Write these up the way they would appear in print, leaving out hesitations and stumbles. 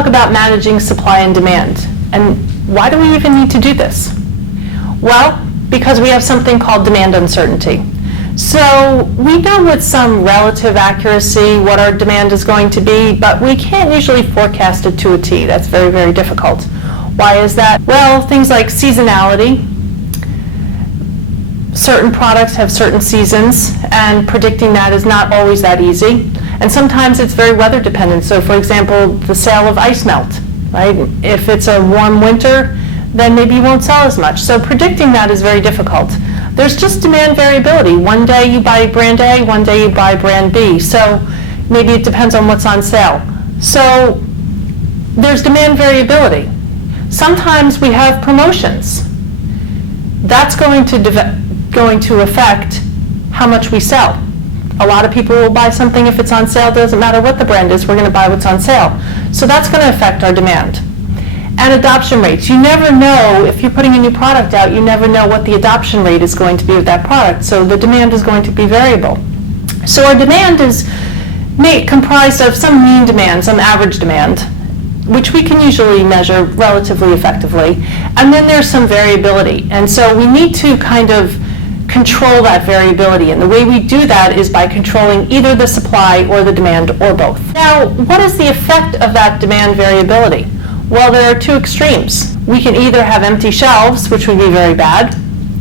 talk about managing supply and demand. And why do we even need to do this? Well, because we have something called demand uncertainty. So we know with some relative accuracy what our demand is going to be, but we can't usually forecast it to a T. That's very, very difficult. Why is that? Well, things like seasonality. Certain products have certain seasons, and predicting that is not always that easy. And sometimes it's very weather dependent. So for example, the sale of ice melt, right? If it's a warm winter, then maybe you won't sell as much. So predicting that is very difficult. There's just demand variability. One day you buy brand A, one day you buy brand B. So maybe it depends on what's on sale. So there's demand variability. Sometimes we have promotions. That's going to affect how much we sell. A lot of people will buy something if it's on sale. Doesn't matter what the brand is, we're going to buy what's on sale. So that's going to affect our demand. And adoption rates. You never know, if you're putting a new product out, you never know what the adoption rate is going to be of that product. So the demand is going to be variable. So our demand is comprised of some mean demand, some average demand, which we can usually measure relatively effectively. And then there's some variability. And so we need to kind of control that variability. And the way we do that is by controlling either the supply or the demand or both. Now, what is the effect of that demand variability? Well, there are two extremes. We can either have empty shelves, which would be very bad.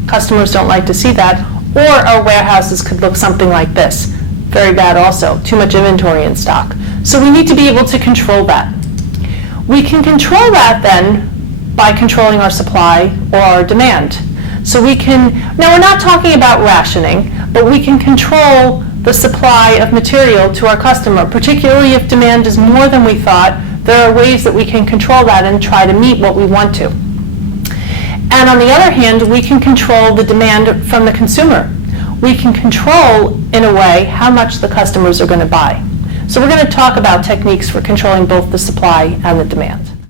Customers don't like to see that. Or our warehouses could look something like this. Very bad also. Too much inventory in stock. So we need to be able to control that. We can control that then by controlling our supply or our demand. So we can, now we're not talking about rationing, but we can control the supply of material to our customer, particularly if demand is more than we thought. There are ways that we can control that and try to meet what we want to. And on the other hand, we can control the demand from the consumer. We can control, in a way, how much the customers are going to buy. So we're going to talk about techniques for controlling both the supply and the demand.